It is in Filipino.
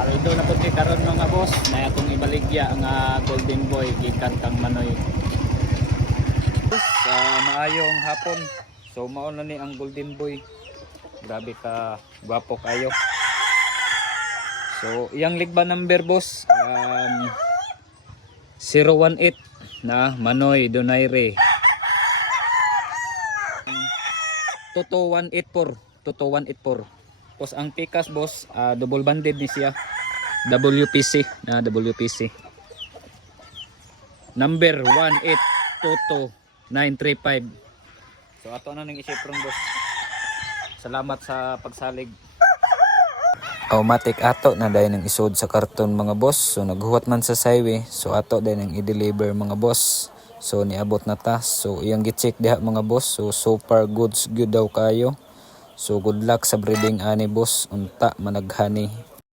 Paldo na pud karon mga boss, na akong ibaligya ang Golden Boy gikan kang Manoy. Sa maayong hapon. So mao na ni ang Golden Boy. Grabe ka gwapo kayo. So iyang ligba number boss 018 na Manoy Donaire. 22184. Tapos ang pikas boss, double banded ni siya. WPC na WPC. Number 1822935. So ato na nang isipron boss. Salamat sa pagsalig. Automatic ato na dahil ng isod sa karton mga boss. So naghuwat man sa highway. So ato dahil ng i-deliver mga boss. So niabot na ta. So iyang gi-check diha mga boss. So far good daw kayo. So good luck sa breeding ani boss. Unta managhani.